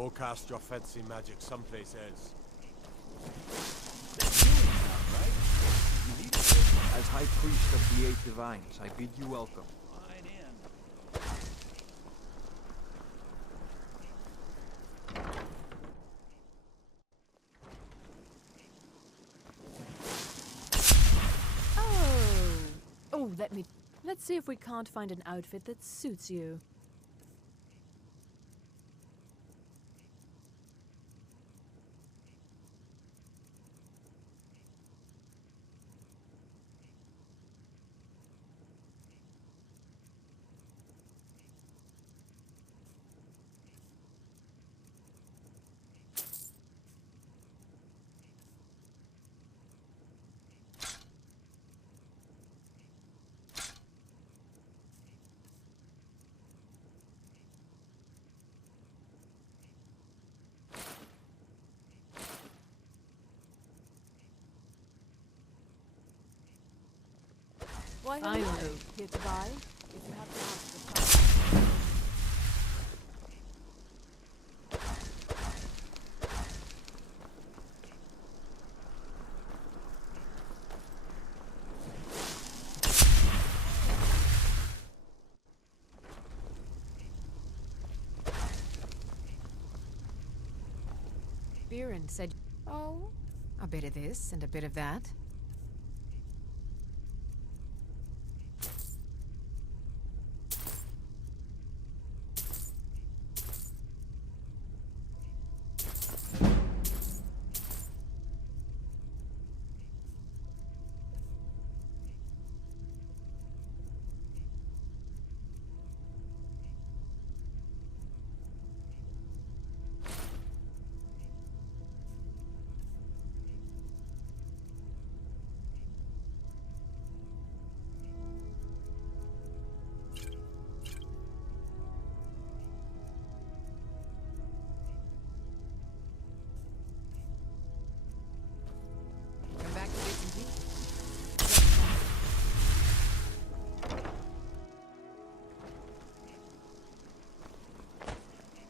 Go cast your fancy magic someplace else. Right? As High Priest of the Eight Divines, I bid you welcome. Right in. Oh, let's see if we can't find an outfit that suits you. Why, hello. Here to buy? If you have to ask the price. Biren said, oh, a bit of this and a bit of that. Come back to bits and pieces.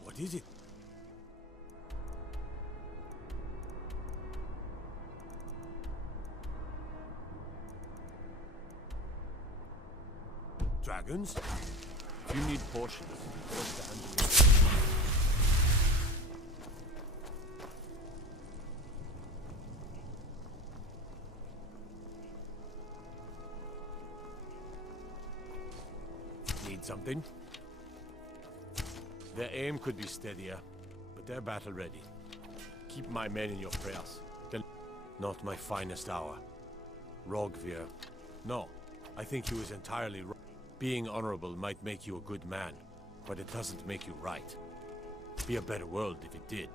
What is it? Dragons? If you need portions, just to handle it. Need something? Their aim could be steadier, but they're battle ready. Keep my men in your prayers. Then, not my finest hour. Rogvir. No, I think he was entirely wrong. Being honorable might make you a good man, but it doesn't make you right. Be a better world if it did.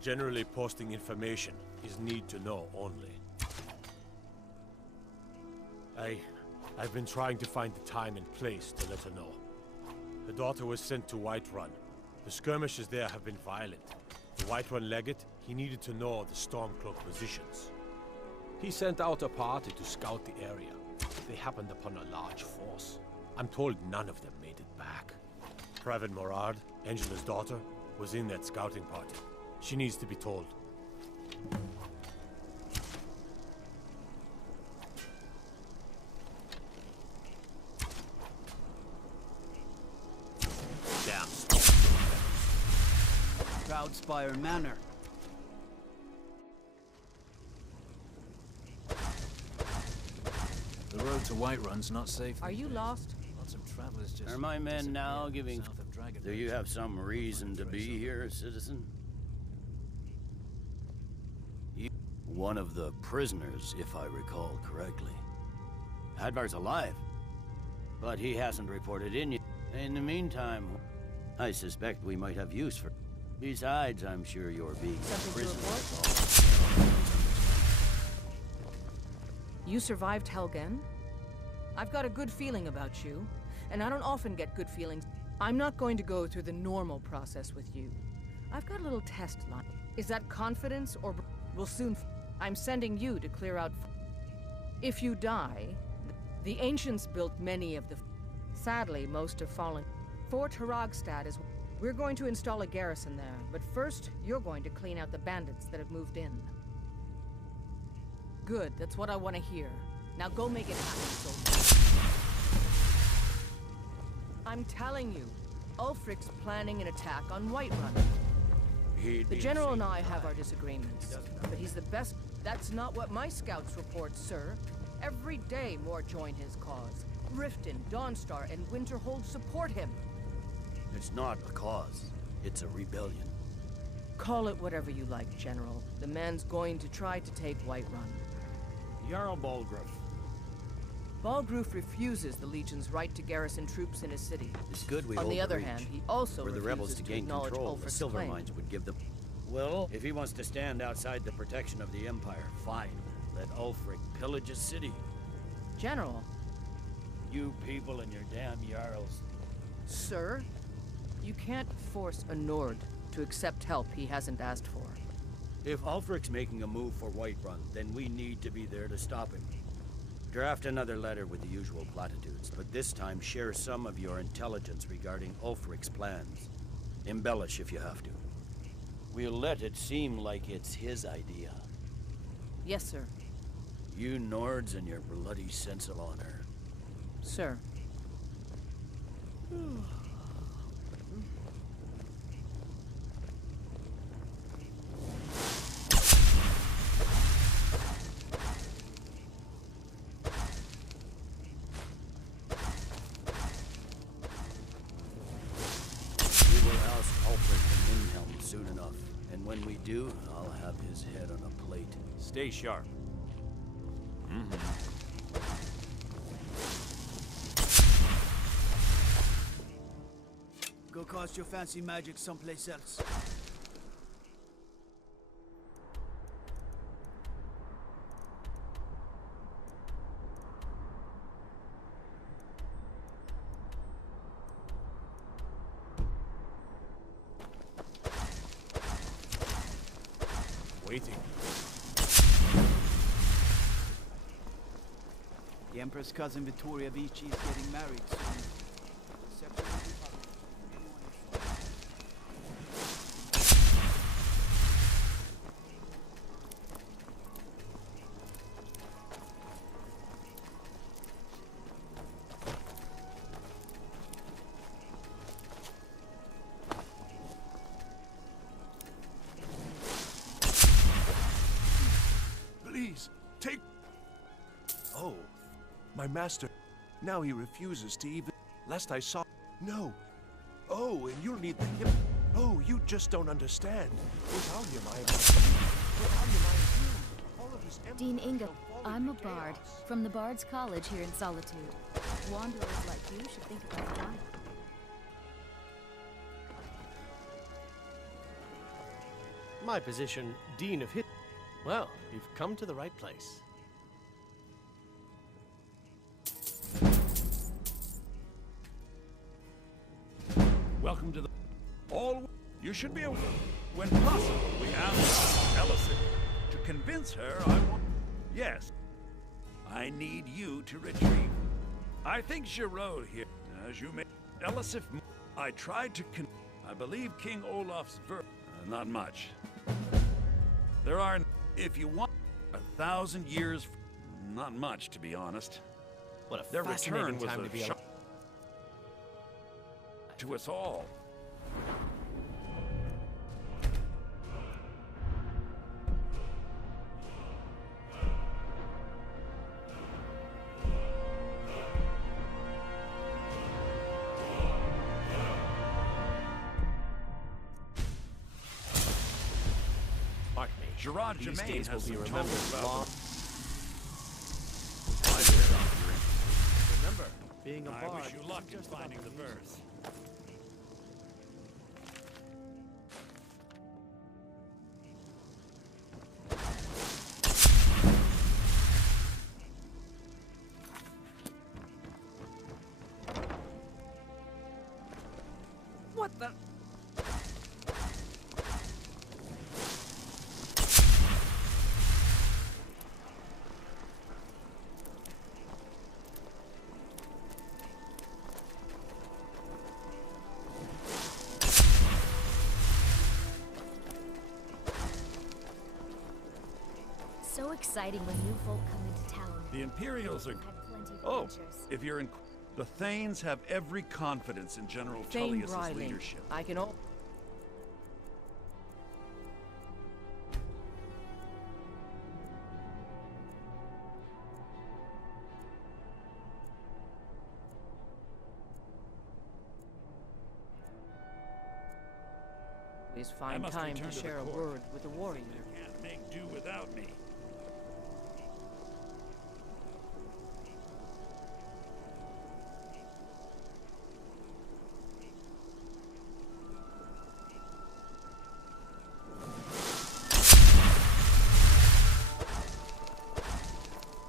Generally, posting information is need to know only. I've been trying to find the time and place to let her know. The daughter was sent to Whiterun. The skirmishes there have been violent. The Whiterun legate, he needed to know the Stormcloak positions. He sent out a party to scout the area. They happened upon a large force. I'm told none of them made it back. Private Morard, Angela's daughter, was in that scouting party. She needs to be told. Damn Proudspire Manor. The road to Whiterun's not safe. Are you lost? Lots of travelers just Are my men now disappear giving... south of Dragon Do you Ridge. have some reason to be here, citizen? You... One of the prisoners, if I recall correctly. Hadvar's alive, but he hasn't reported in yet. In the meantime, I suspect we might have use for... Besides, I'm sure you're being Something to imprisoned. You survived Helgen? I've got a good feeling about you, and I don't often get good feelings. I'm not going to go through the normal process with you. I've got a little test line. Is that confidence, or we'll soon... I'm sending you to clear out... If you die, the ancients built many of the... Sadly, most have fallen. Fort Haragstad is... We're going to install a garrison there, but first, you're going to clean out the bandits that have moved in. Good, that's what I want to hear. Now go make it happen, soldier. I'm telling you, Ulfric's planning an attack on Whiterun. The general and I have our disagreements, but he's the best. That's not what my scouts report, sir. Every day more join his cause. Riften, Dawnstar, and Winterhold support him. It's not a cause. It's a rebellion. Call it whatever you like, General. The man's going to try to take Whiterun. Jarl Balgruuf. Balgruuf refuses the Legion's right to garrison troops in his city. It's good we On hold the other reach. hand, he also Were the rebels refuses to gain acknowledge control, the Ulfric's silver claim. mines would give them... Well, if he wants to stand outside the protection of the Empire, fine. Let Ulfric pillage his city. General, You people and your damn Jarls. sir, you can't force a Nord to accept help he hasn't asked for. If Ulfric's making a move for Whiterun, then we need to be there to stop him. Draft another letter with the usual platitudes, but this time share some of your intelligence regarding Ulfric's plans. Embellish if you have to. We'll let it seem like it's his idea. Yes, sir. You Nords and your bloody sense of honor. Sir. We will oust Ulfric and Windhelm soon enough, and when we do, I'll have his head on a plate. Stay sharp. Go cast your fancy magic someplace else. Waiting. The Emperor's cousin Vittoria Vici is getting married soon. Reception will be public. Anyone informed? Please, take... Oh, my master. Now he refuses to even... Lest I saw... No. Oh, and you'll need the hip... Oh, you just don't understand. Without him, I am... Without him, I am doomed. All of his Dean empire Inga, shall fall I'm a into bard chaos. from the Bard's College here in Solitude. Wanderers like you should think about joining. My position, Dean of Hit. Well, you've come to the right place. Welcome to the... All... You should be aware. When possible, we have Ellison. To convince her, I want... Yes. I need you to retrieve... I think Giraud here, as you may... Elisif... I tried to I believe King Olaf's not much. There are... If you want... 1,000 years... Not much, to be honest. What a Their fascinating return was time a to be shock alive. to us all. Mark me. Gerard These Germain days will has be some remembered tones about long. them. Remember, being a I bard wish you isn't luck in just about finding the music. verse. What the? exciting when new folk come into town. The Imperials are... Had plenty of Oh, adventures. if you're in... The Thanes have every confidence in General Thane Tullius's Riley. leadership. I can all. Always I find must time return to to the share a court. word with a warrior. You can't make do without me.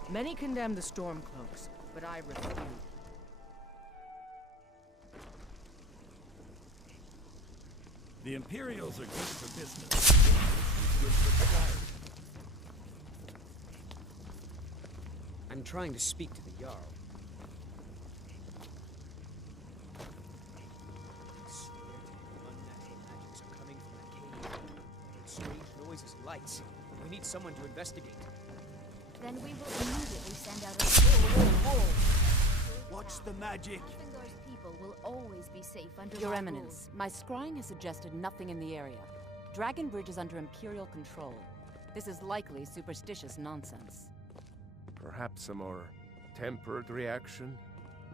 Many condemn the Stormcloaks, but I refuse. The Imperials are good for business. Business is good for society. I'm trying to speak to the Jarl. I swear to you, unnatural magics are coming from that cave. I heard strange noises and lights. We need someone to investigate. Then we will immediately send out a... Watch the magic. Gryffindor's people will always be safe under Your my Eminence, my scrying has suggested nothing in the area. Dragonbridge is under Imperial control. This is likely superstitious nonsense. Perhaps a more tempered reaction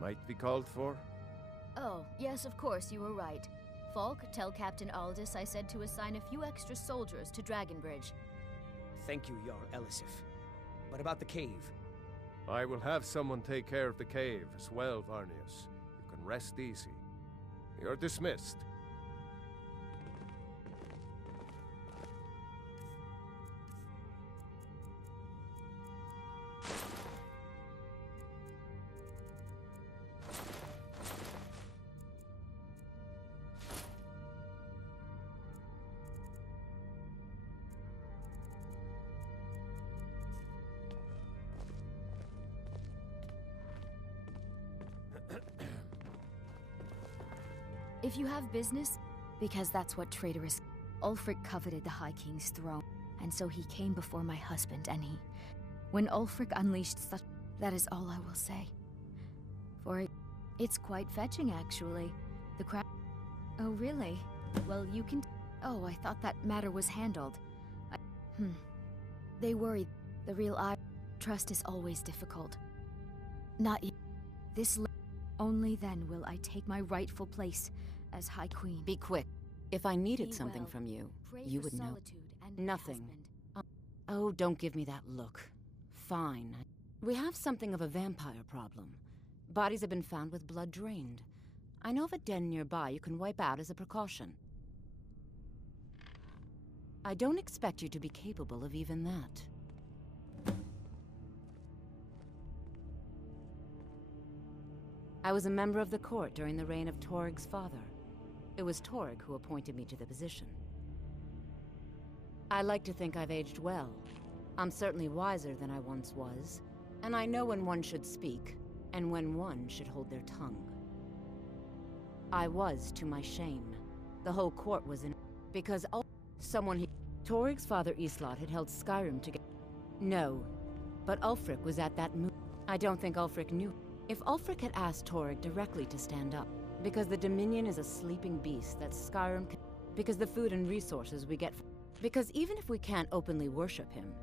might be called for? Oh, yes, of course, you were right. Falk, tell Captain Aldous I said to assign a few extra soldiers to Dragonbridge. Thank you, Jarl Elisif. But about the cave? I will have someone take care of the cave as well, Varnius. You can rest easy. You're dismissed. If you have business, because that's what traitorous... Ulfric coveted the High King's throne, and so he came before my husband, and he... When Ulfric unleashed such... That is all I will say. For it's quite fetching, actually. The crowd... Oh, really? Well, you can... Oh, I thought that matter was handled. They worried. The real trust is always difficult. Not yet. Only then will I take my rightful place as High Queen. Be quick. If I needed Be something well. from you, Pray you for would know. Solitude and my Nothing. husband. Oh, don't give me that look. Fine. We have something of a vampire problem. Bodies have been found with blood drained. I know of a den nearby you can wipe out as a precaution. I don't expect you to be capable of even that. I was a member of the court during the reign of Torg's father. It was Torg who appointed me to the position. I like to think I've aged well. I'm certainly wiser than I once was, and I know when one should speak, and when one should hold their tongue. I was, to my shame. The whole court was in... Because Torg's father Islot had held Skyrim together. No, but Ulfric was at that move. I don't think Ulfric knew. If Ulfric had asked Torg directly to stand up, because the Dominion is a sleeping beast that Skyrim can... Because the food and resources we get... Because even if we can't openly worship him,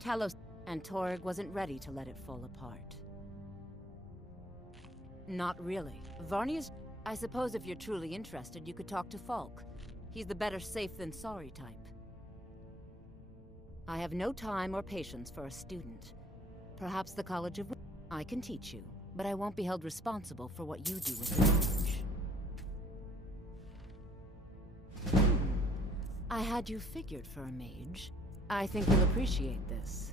Talos and Torg wasn't ready to let it fall apart. Not really. Varnius... I suppose if you're truly interested, you could talk to Falk. He's the better safe than sorry type. I have no time or patience for a student. Perhaps the College of... I can teach you, but I won't be held responsible for what you do with the knowledge. I had you figured for a mage. I think you'll appreciate this.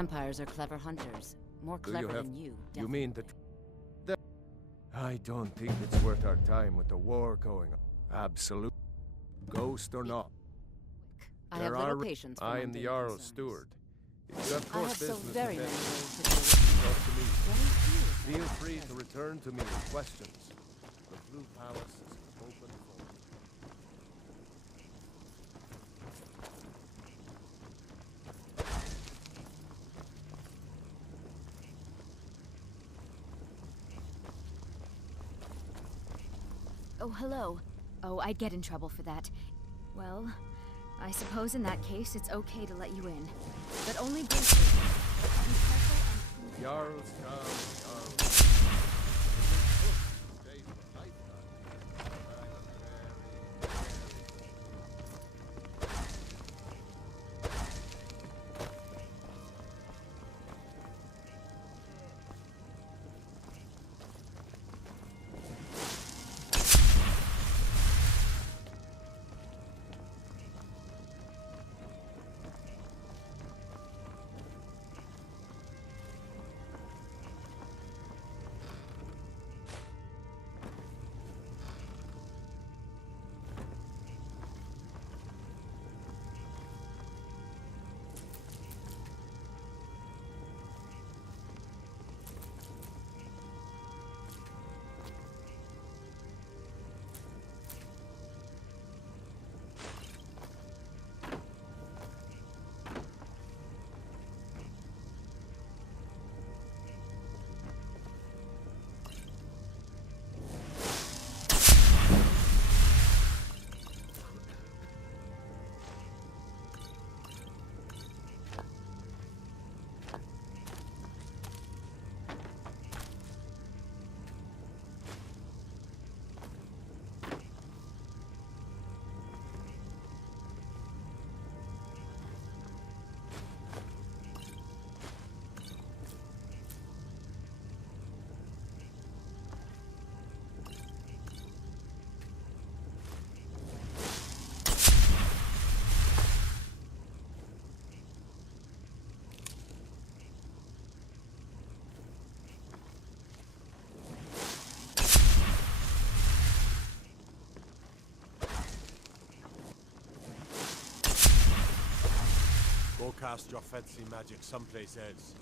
Vampires are clever hunters. More Do you clever have- than you, You mean that... definitely. I don't think it's worth our time with the war going on. Absolute. Ghost or not. I have little patience for I am the mundane Jarl's concerns. steward. If you have I court have so business very to many tend ways to to, deal with talk to me. Very few Feel of them free are to present. return to me with questions. The Blue Palace is open for... Oh, hello. Oh, I'd get in trouble for that. Well, I suppose in that case it's okay to let you in. But only briefly. Be careful and... Jarl's come, Jarl's. Stay for a lifetime. I'm very, Go cast your fancy magic someplace else.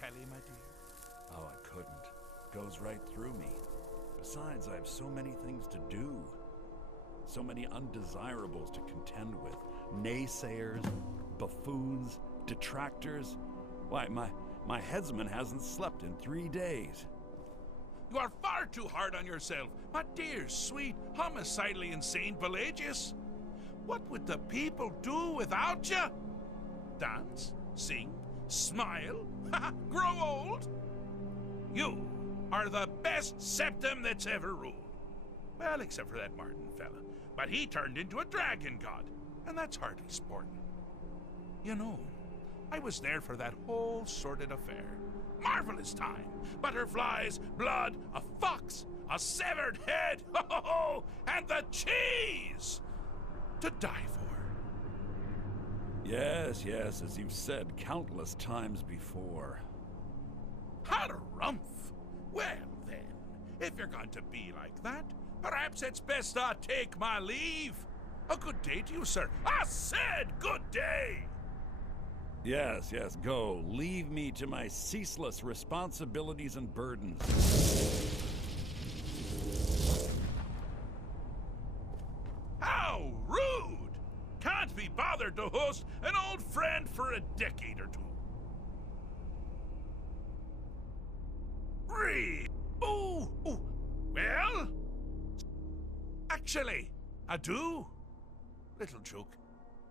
Kelly, my dear? Oh, I couldn't. It goes right through me. Besides, I have so many things to do. So many undesirables to contend with. Naysayers, buffoons, detractors. Why, my headsman hasn't slept in 3 days. You are far too hard on yourself, my dear, sweet, homicidally insane Pelagius. What would the people do without you? Dance, sing, smile, grow old? You are the best septum that's ever ruled. Well, except for that Martin fella. But he turned into a dragon god, and that's hardly sporting. You know, I was there for that whole sordid affair. Marvelous time. Butterflies, blood, a fox, a severed head, ho ho ho, and the cheese to die for. Yes, as you've said countless times before. Harumph! Well then, if you're going to be like that, perhaps it's best I take my leave. A good day to you, sir. I said good day! Yes, go. Leave me to my ceaseless responsibilities and burdens. How rude! Can't be bothered to host an old friend for a decade or two. Ooh, well? Actually, I do. Little joke.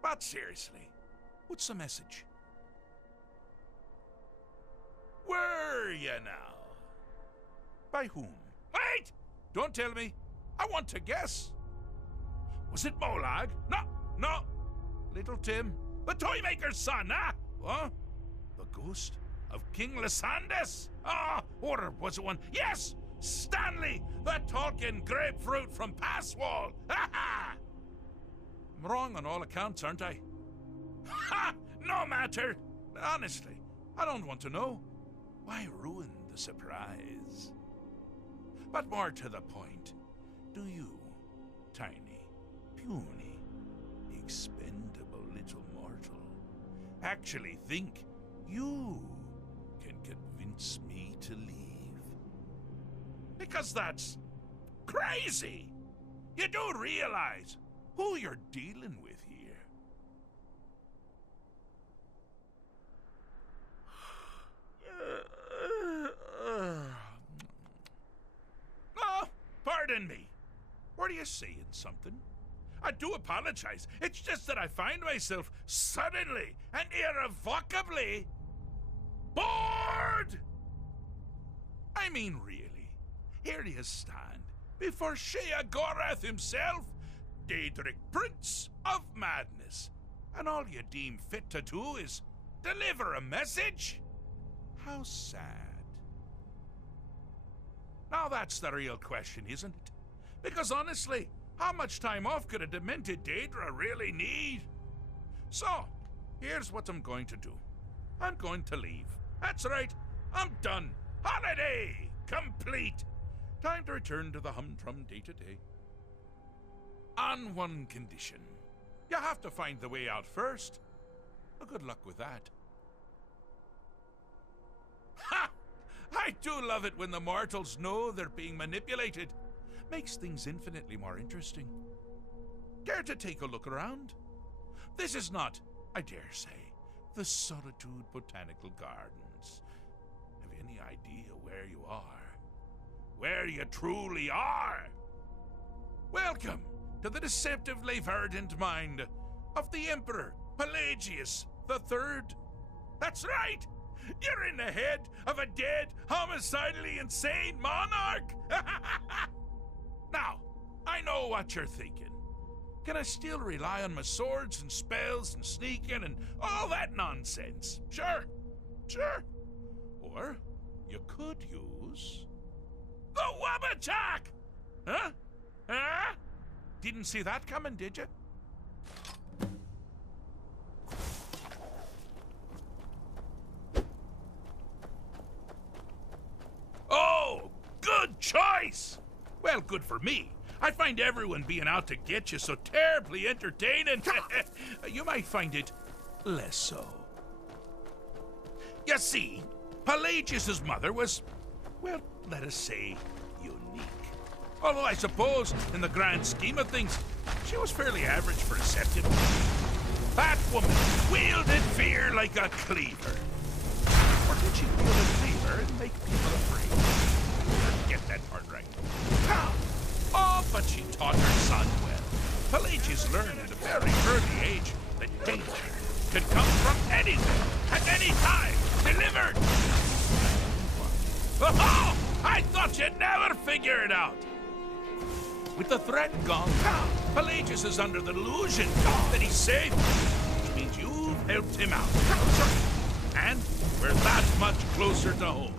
But seriously, what's the message? Were you now? By whom? Wait! Don't tell me. I want to guess. Was it Molag? No. Little Tim, the Toymaker's son, huh? What? The ghost of King Lysandas? Or was it one? Yes! Stanley, the talking grapefruit from Passwall! Ha ha! I'm wrong on all accounts, aren't I? Ha! No matter! Honestly, I don't want to know. Why ruin the surprise? But more to the point, do you, tiny, puny, expendable little mortal, actually think you can convince me to leave? Because that's crazy! You do realize who you're dealing with here. Oh, pardon me. Were you saying something? I do apologize. It's just that I find myself suddenly and irrevocably bored! I mean, really, here you stand before Sheogorath himself, Daedric Prince of Madness, and all you deem fit to do is deliver a message? How sad. Now that's the real question, isn't it? Because honestly, how much time off could a demented Daedra really need? So, here's what I'm going to do. I'm going to leave. That's right, I'm done. Holiday complete. Time to return to the humdrum day-to-day. On one condition. You have to find the way out first. Well, good luck with that. Ha! I do love it when the mortals know they're being manipulated. Makes things infinitely more interesting. Care to take a look around? This is not, I dare say, the Solitude Botanical Gardens. Have you any idea where you are? Where you truly are? Welcome to the deceptively verdant mind of the Emperor Pelagius III. That's right! You're in the head of a dead, homicidally insane monarch! Now, I know what you're thinking. Can I still rely on my swords and spells and sneaking and all that nonsense? Sure. Or you could use the Wabachak! Huh? Didn't see that coming, did you? Oh, good choice! Well, good for me. I find everyone being out to get you so terribly entertaining. You might find it less so. You see, Pelagius's mother was, well, let us say, unique. Although I suppose, in the grand scheme of things, she was fairly average for a septim. That woman wielded fear like a cleaver. Or did she wield a cleaver and make people afraid? I didn't get that part right. Oh, but she taught her son well. Pelagius learned at a very early age that danger could come from anything, at any time, delivered. Oh, I thought you'd never figure it out. With the threat gone, Pelagius is under the delusion that he's safe, which means you've helped him out. And we're that much closer to home.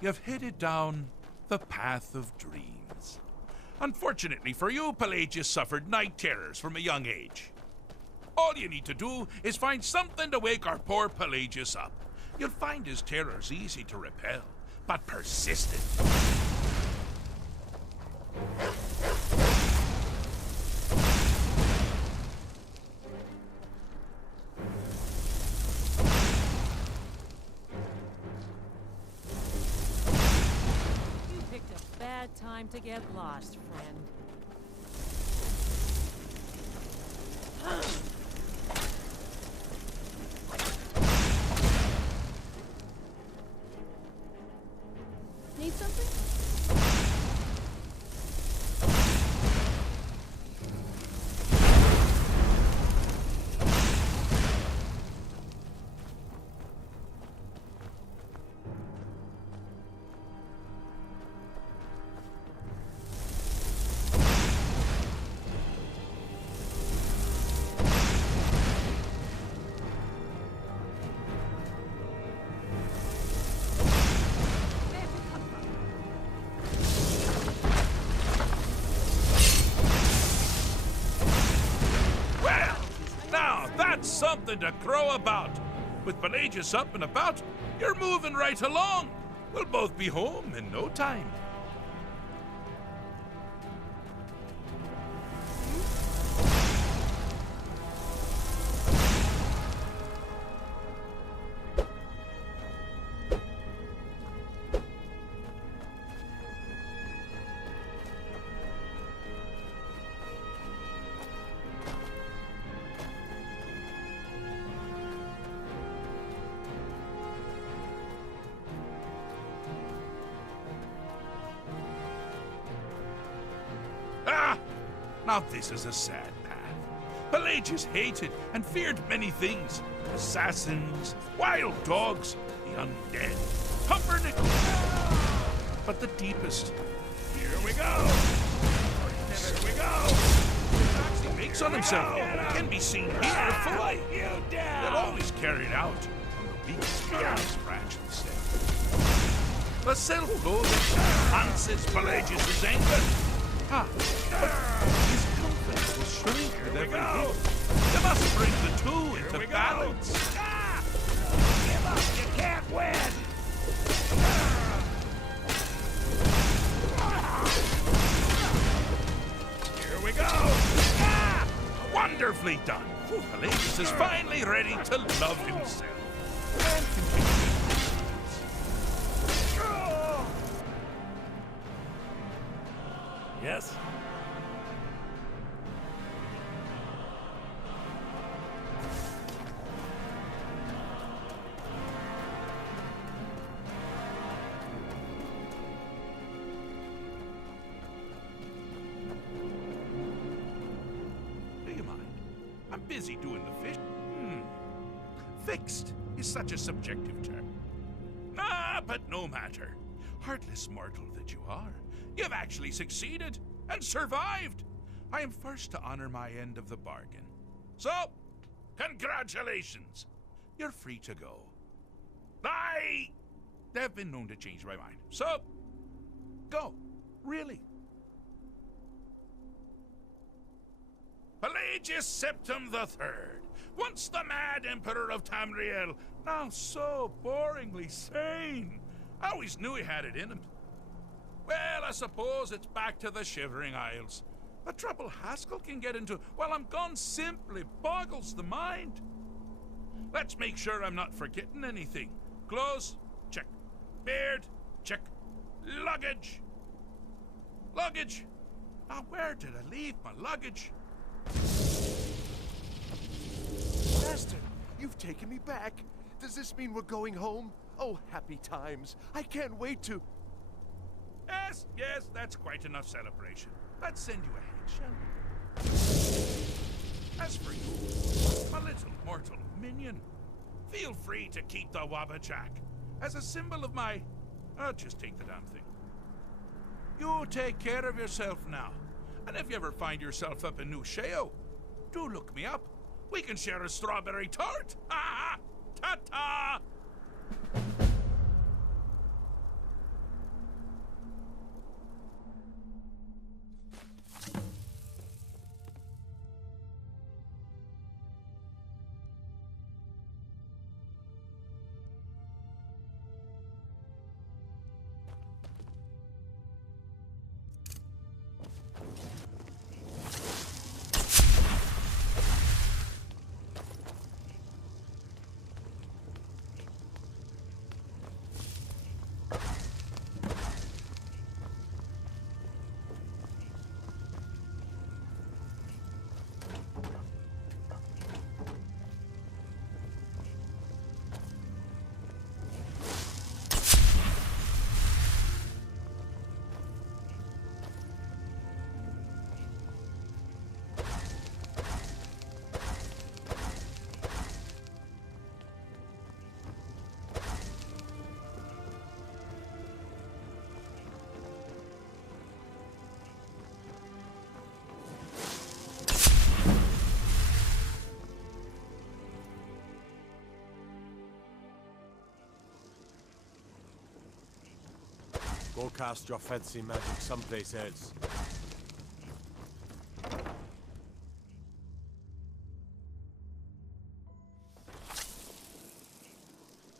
You've headed down the path of dreams. Unfortunately for you, Pelagius suffered night terrors from a young age. All you need to do is find something to wake our poor Pelagius up. You'll find his terrors easy to repel, but persistent. Time to get lost, friend. Need something? Something to crow about. With Pelagius up and about, you're moving right along. We'll both be home in no time. Now this is a sad path. Pelagius hated and feared many things. Assassins, wild dogs, the undead, pumpernickel. But the deepest... Here we go! Here we go! He makes on himself can be seen here fully. They'll always carry it out on the weakest branch of the stem. The self-loathing enhances Pelagius' anger. But his confidence will shrink with every hit. You must bring the two into balance. Give up! You can't win! Here we go! Wonderfully done! Pelagius is finally ready to love himself. And continue. Yes? Do you mind? I'm busy doing the fish. Fixed is such a subjective term. But no matter. Heartless mortal that you are. You've actually succeeded and survived. I am first to honor my end of the bargain. So, congratulations. You're free to go. I have been known to change my mind. So, go. Really. Pelagius Septim III, once the mad Emperor of Tamriel, Now so boringly sane. I always knew he had it in him. Well, I suppose it's back to the Shivering Isles. The trouble Haskell can get into while I'm gone simply boggles the mind. Let's make sure I'm not forgetting anything. Clothes, check. Beard, check. Luggage. Luggage. Now, where did I leave my luggage? Master, you've taken me back. Does this mean we're going home? Oh, happy times. I can't wait to... Yes, yes, that's quite enough celebration. Let's send you ahead, shall we? As for you, my little mortal minion, feel free to keep the Wabbajack as a symbol of my... just take the damn thing. You take care of yourself now. And if you ever find yourself up in New Sheo, do look me up. We can share a strawberry tart. Ha ha! Ta-ta! Go cast your fancy magic someplace else.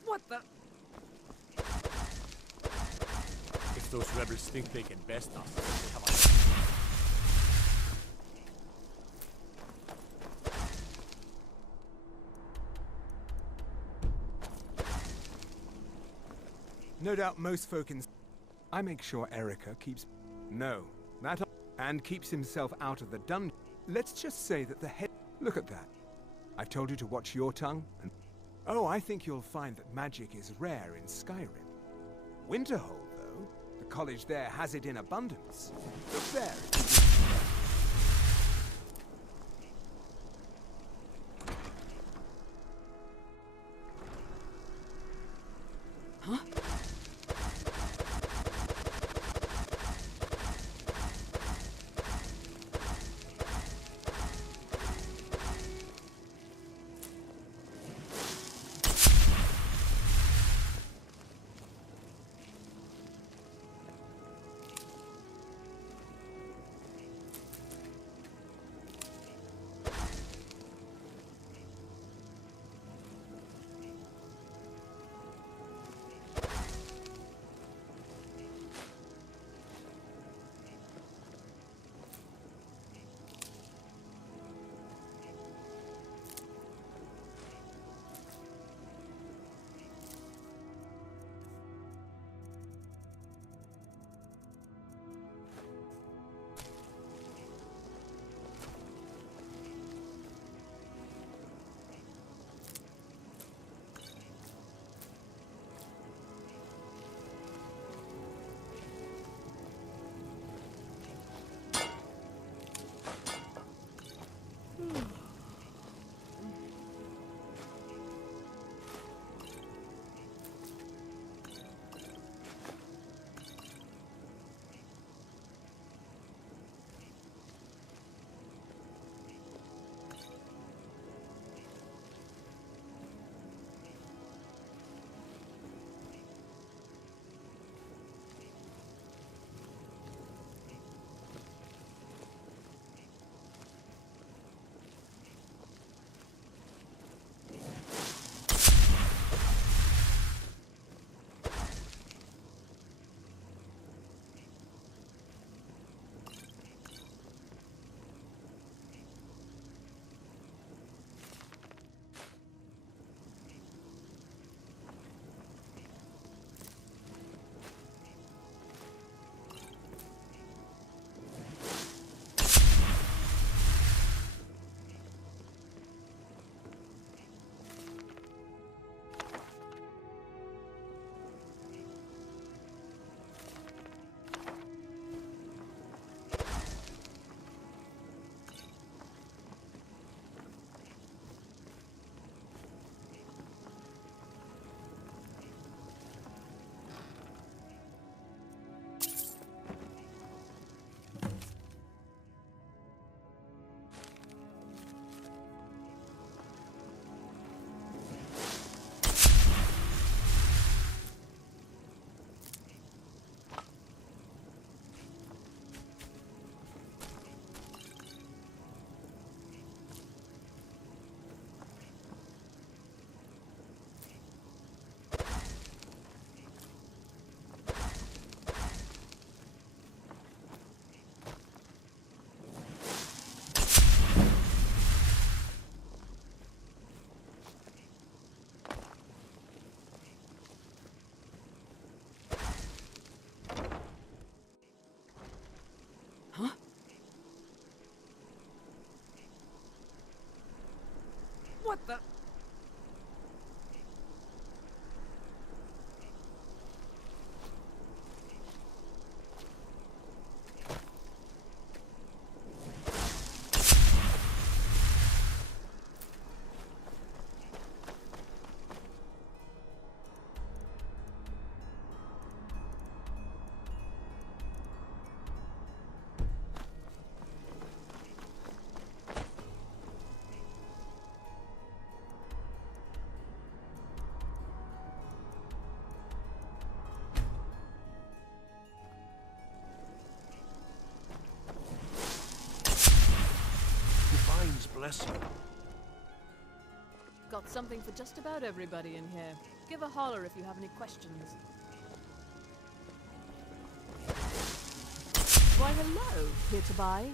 What the? If those rebels think they can best us, they have No doubt most folk in... I make sure Erica keeps... No, that... And keeps himself out of the dungeon. Let's just say that the head... Look at that. I've told you to watch your tongue, and... Oh, I think you'll find that magic is rare in Skyrim. Winterhold, though, the college there has it in abundance. Look there. Huh? bless you. Got something for just about everybody in here. Give a holler if you have any questions. Why, hello. Here to buy?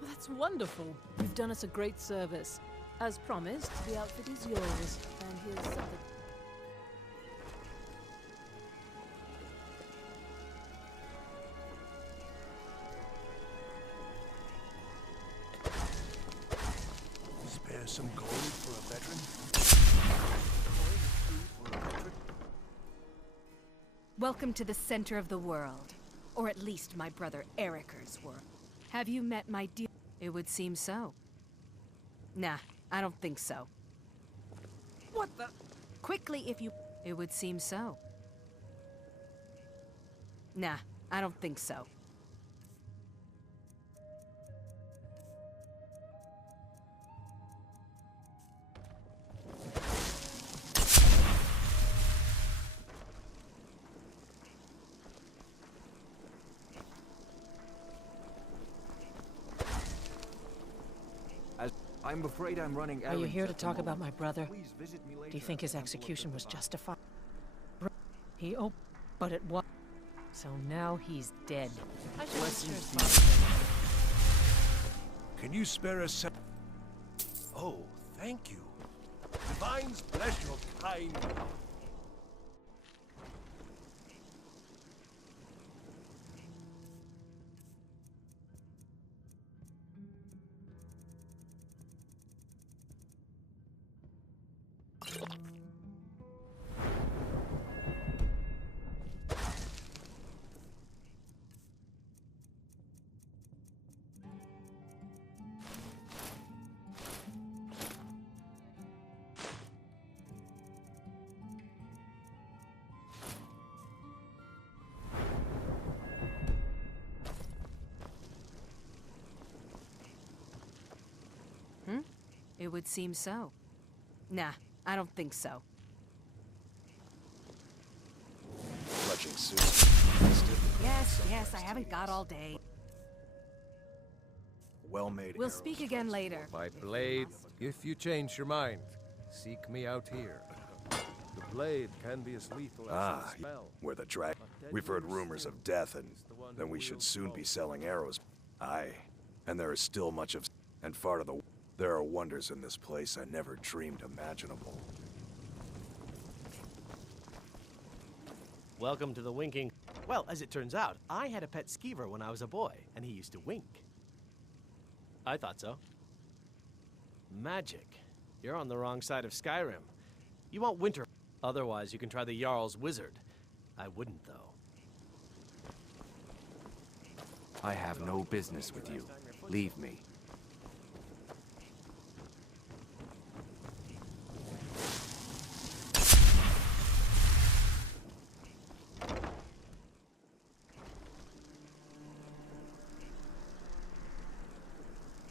Well, that's wonderful. You've done us a great service. As promised, the outfit is yours. And here's something. Spare some gold for a veteran? Welcome to the center of the world. Or at least my brother Eriker's world. Have you met my dear? It would seem so. Nah, I don't think so. What the? Quickly, if you... It would seem so. Nah, I don't think so. I'm afraid I'm running Are you errands here to at the talk about moment. my brother? Please visit me later Do you think at his the Temple of execution the was Divine. justified? But it was. So now he's dead. I should Blessings ensure be his father- Can you spare us some... Oh, thank you. Divines bless your kind... It would seem so. Nah, I don't think so. Clutching suits. Yes, I haven't got all day. Well-made We'll arrows. speak again later. My blade, if you change your mind, seek me out here. The blade can be as lethal as a spell. Where the drag. We've heard rumors of death, and then we should soon be selling arrows. Aye, and there is still much of... And far to the... There are wonders in this place I never dreamed imaginable. Welcome to the winking. Well, as it turns out, I had a pet skeever when I was a boy, and he used to wink. I thought so. Magic. You're on the wrong side of Skyrim. You want winter. Otherwise, you can try the Jarl's Wizard. I wouldn't, though. I have no business with you. Leave me.